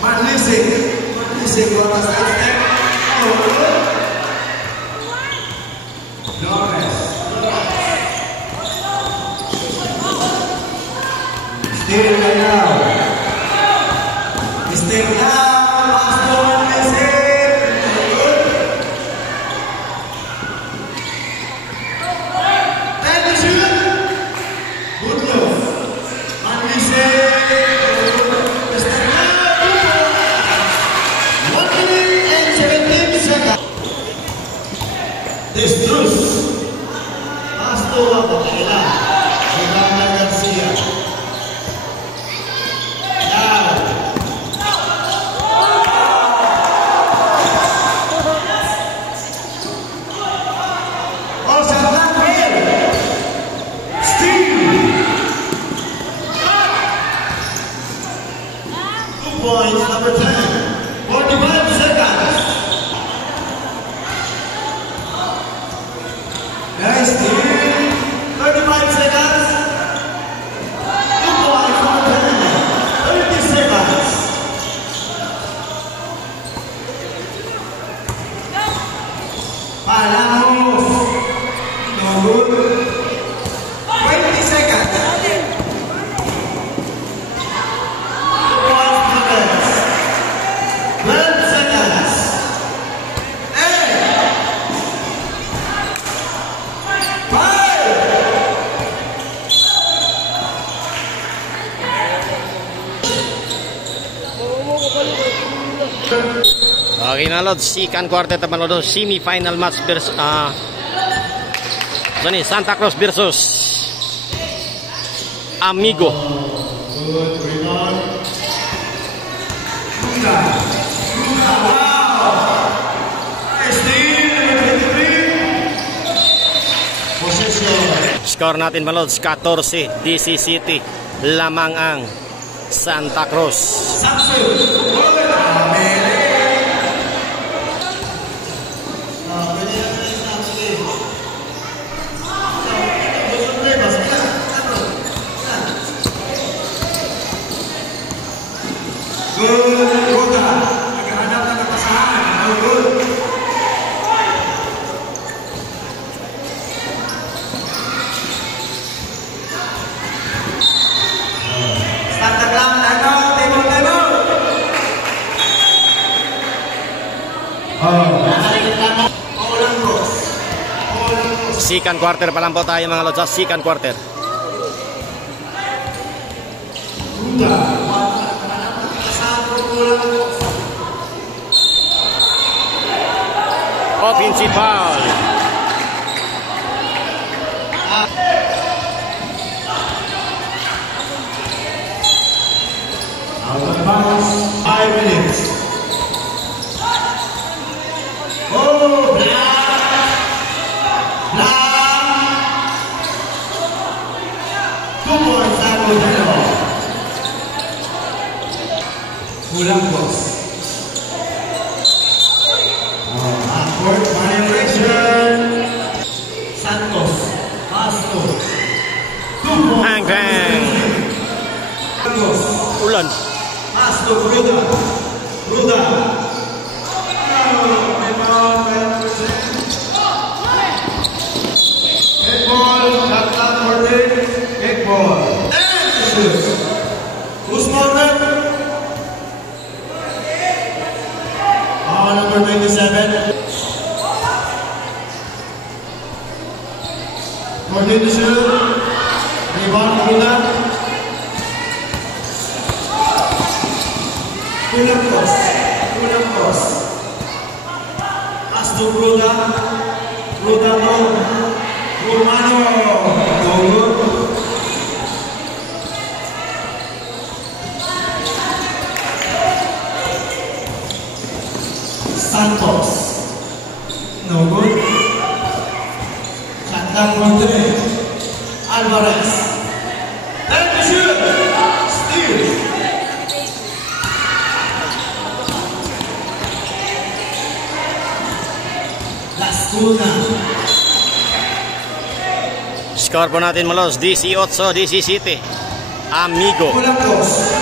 Manising batas step. Flores. Still now. Still now. Pastor Manising. Destrus Pastor Bakela Ivana Garcia now Olsen Langfield Steve 2 points number 10 45 seconds. Guys, 35 seconds. 2 points for 10. 30 seconds. Palamos. No good. 20 seconds. 2 points for 12 seconds. 8. Okay na Lord, second quarter taman Lord, semi-final match versus Santa Cruz versus Amigo. Good rebound. Score natin mga Lord, 14 DC City lamang ang Santa Cruz. Second quarter pa lang po tayo mga Lods, second quarter. Offensive foul. Out of bounds, 5 minutes. Oh, Kulang bos. Upward manipulation. Santos. Pasto. 2 points. Hang. Santos. Ulan. Pasto. Ruda. Head ball. Shot clock for 10. Head ball. And shoot. Who's more than? Number 27. Continue to shoot. Rebound Bruda. Kulang cross. Pass to Bruda. Bruda to Romano. Santos. No good. Shotgun for 3. Alvarez. Then to shoot. Steal. Lascuna. Score po natin mga Lods, DC 8, DC City Amigo. Kulang cross.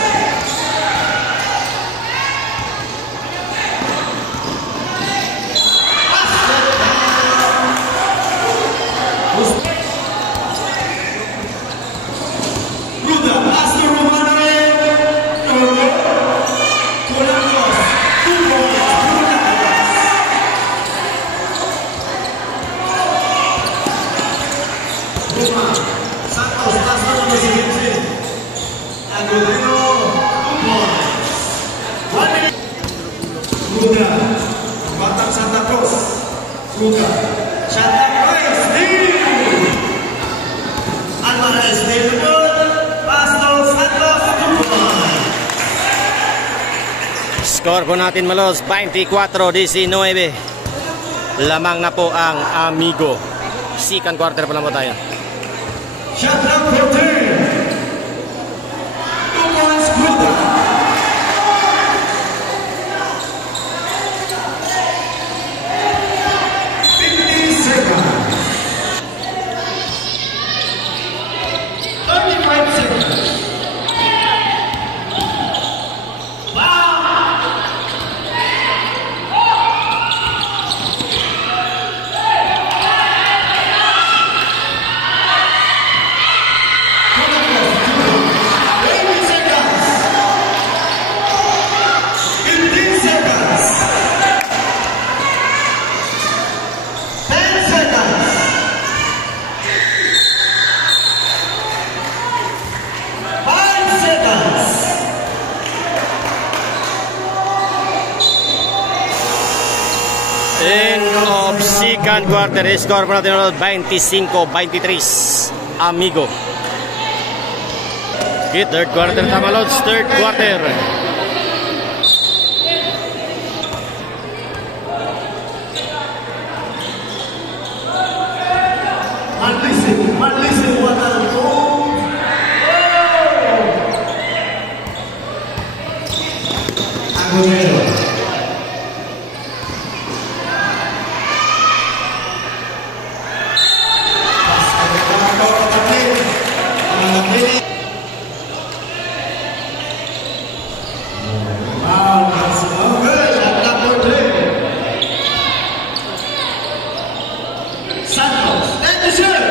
Kuda, Batang Santa Cruz. Kuda, Santa Cruz, Steve. Alvarez, Steve, Pasto, Santos, 2 points. Score po natin Malods, 24-19. Lamang na po ang Amigo. Second quarter pa lang po tayo. Shot clock 14. 2 points, Kuda. 15 seconds. 35 seconds. End of second quarter. Score po natin 25-23. Amigo. Okay, third quarter tama Lods. Third quarter. Manlisin, watan ko. Aguero. Santos, and the shoot.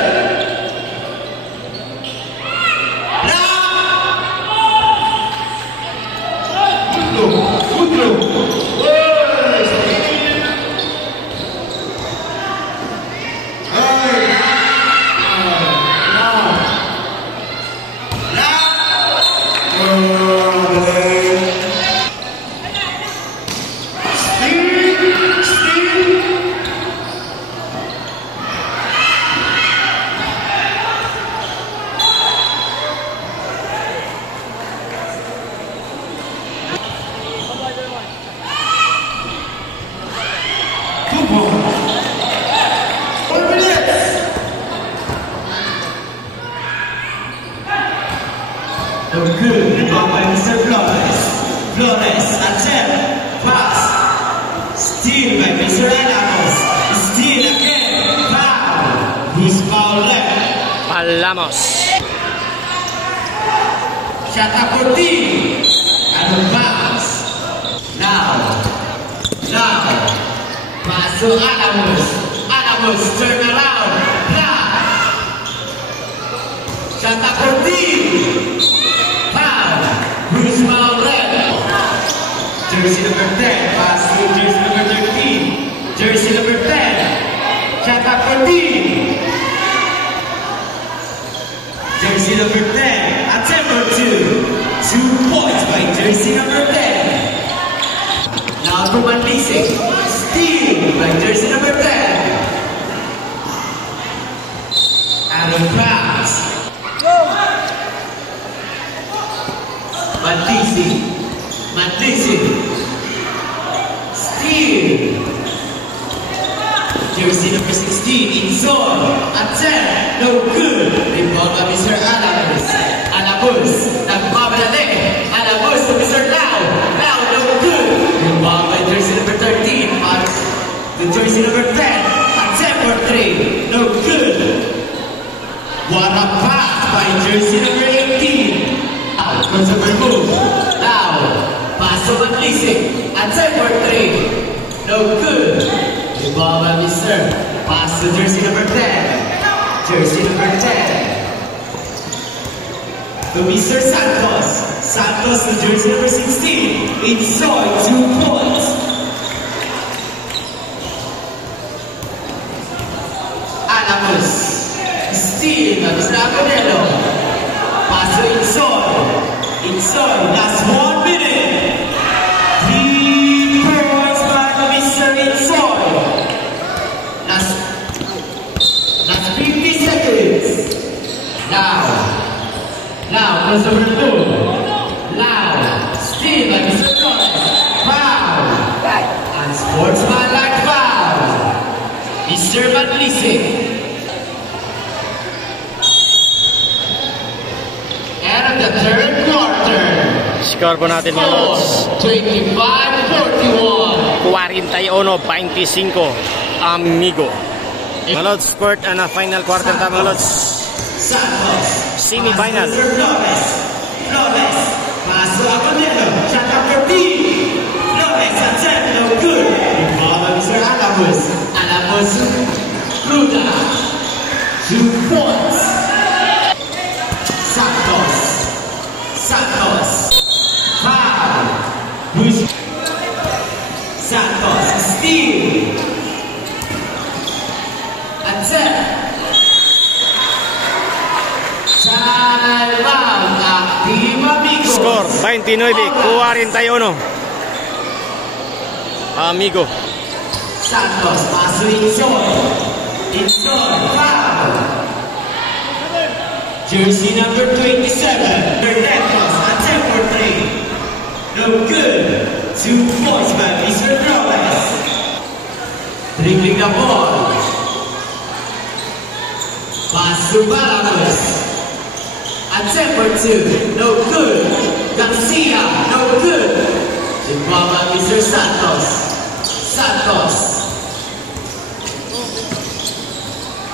Good, rebound by Mr. Flores. Flores, attempt, pass. Steal by Mr. Alamos. Steal again, foul. Who's foul left? Palamos. Shot up for D. And a bounce. Now. Pass to Alamos. Alamos, turn around. Shot up for D. Who's foul red? Jersey number 10, pass to jersey number 13. Jersey number 10, shot up for D. Jersey number 10, attempt for 2 points by jersey number 10. Now for Manlisik, steal by jersey number 10. Adam Krabs. Manlisik, steal. Jersey number 16, Inzor, attempt, no good. Rebound by Mr. Alamos. Nagmabalik. Alamos to Mr. Lau, no good. Rebound by jersey number 13, the jersey number 10, attempt for 3, no good. What a pass by jersey number 18. Crossover move. Now, pass to Manlisik. Attempt for 3. No good. The ball by Mr. Pass to jersey number 10. Jersey number 10. To Mr. Santos. Santos to jersey number 16. Inside 2 points. Alamos. Steal by Mr. Agonello. Pass to Inzor, last 1 minute. 3 points crossover two. Loud. Steal by Mr. Flores. Foul. Unsportsmanlike foul. Mr. Matlisik. End of the third quarter. Score po natin mga lods. 25-41. 41-25 Amigo. Mga lods, scored na final quarter ta mga lods. Santos. Semi-final. Flores. Flores. Paso Agonero. Shot after B. Flores. Attempt. No good. Ball by Mr. Alamos. Alamos. Luda. 2 points. Santos. Santos. Foul. Santos. Steal. Attempt. Timeout. Team Amigo. Score 29-41 Amigo. Santos. Paso Insoy. Insoy. Foul. Jersey number 27. Fernandez. Attempt for 3. No good. 2 points by Mr. Flores. Dribbling the ball. Pass to Balamos. Attempt for 2. No good. Garcia. No good. The ball by Mr. Santos. Santos.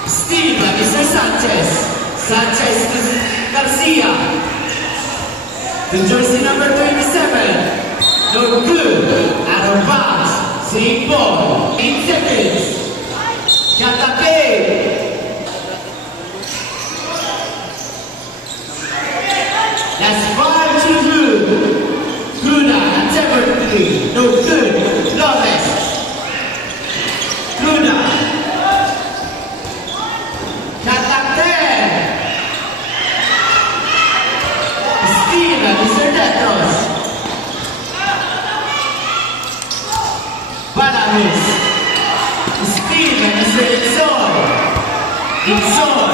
Steal by Mr. Sanchez. Sanchez to Garcia. To jersey number 27. No good. Out of bounds. Same ball. 8 seconds. Katake. That's 5 to 2. Luna. Attempt for 3. No good. Flores. Luna. Katake. Steal by Mr. Tetros. Balamos. Steal by Mr. Insoy. Insoy.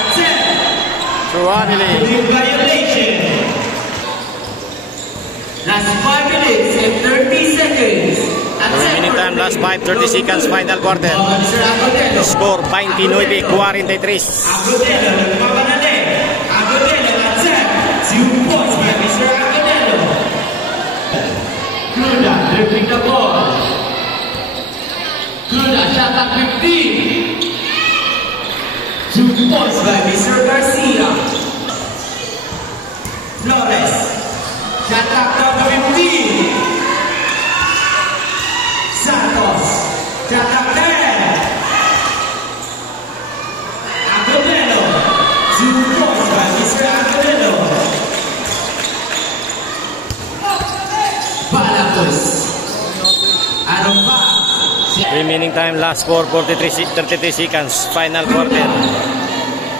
Attempt. Truanili. Lead violation. Last 5 minutes and 30 seconds. Remaining time, last 5:30 seconds, final quarter. Mr. Agudelo. Score 29-43. Agudelo, nagpapanali. Agudelo, attempt. 2 points by Mr. Agudelo. Luna, dribbling the ball. Luna, shot at 15. 2 points by Mr. Garcia. Flores, shot at number 15. Santos, shot at 10. Agudelo, 2 points by Mr. Agudelo. Balamos, out of bounds. Remaining time, last 33 seconds, final quarter.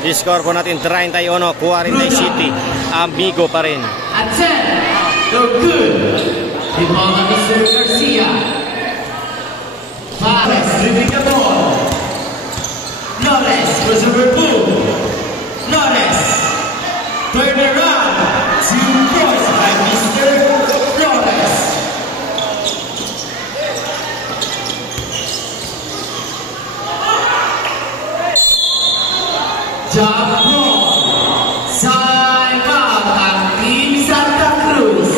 Di score po natin 31-47 Amigo pa rin. Attempt, no good. The ball by Mr. Garcia. Flores, dribbling the ball. Flores, crossover boom. Flores, turn around. 2 points by Mr. Flores. Jump ball. Time out ang Team Santa Cruz.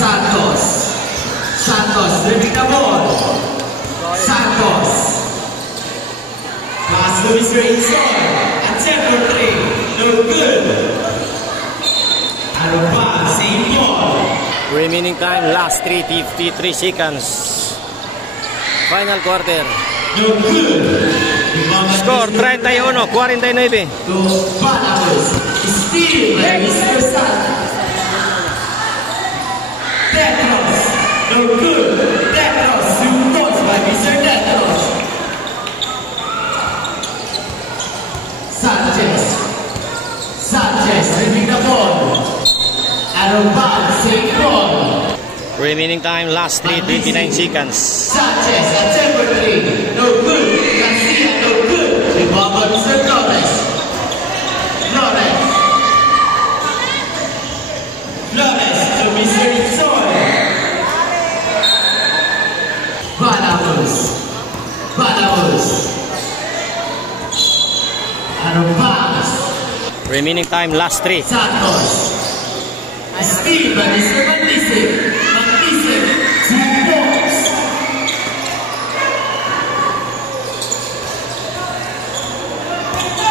Santos. Santos, dribbling the ball. Santos. Pass to Mr. Insoy. Attempt for 3. No good. Out of bounds, same ball. Remaining time, last 3:53 seconds. Final quarter. No good. Score 31-49. To Balamos. Steal by Mr. Santos. Tetros. No good. Tetros. 2 points by Mr. Tetros. Sanchez. Sanchez dribbling the ball. Out of bounds, same ball. Remaining time, last 3:29 seconds. Sanchez at temper 3. No good. Garcia, no good. Rebound by Mr. Flores. Flores. Flores to Mr. Soy. Balamos. Balamos. Arrombas. Remaining time, last 3. Santos. A steal by Mr. Mandisik. Mandisik. 2 points.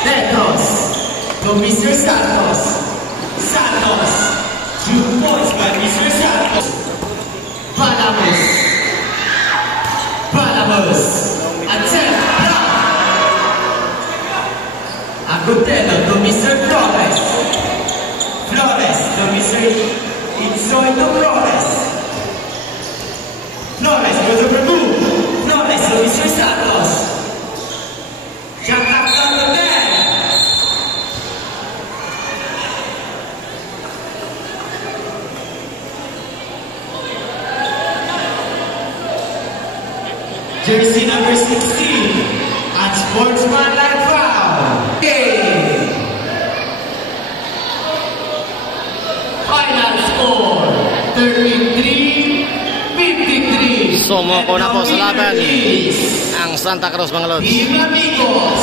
Netos. To Mr. Santos. Santos. 2 points by Mr. Santos. Balamos. Balamos. Attempt. Block. Agudelo to Mr. Flores. Flores to Mr. Insoy to Flores. Flores to the remove. Flores to Mr. Santos. Shot back down the net. Jersey number 16 at Sportsmanlike foul. Game. Final score 33-53. Sumoko na po sa laban ang Santa Cruz, mga lods. Team Amigos.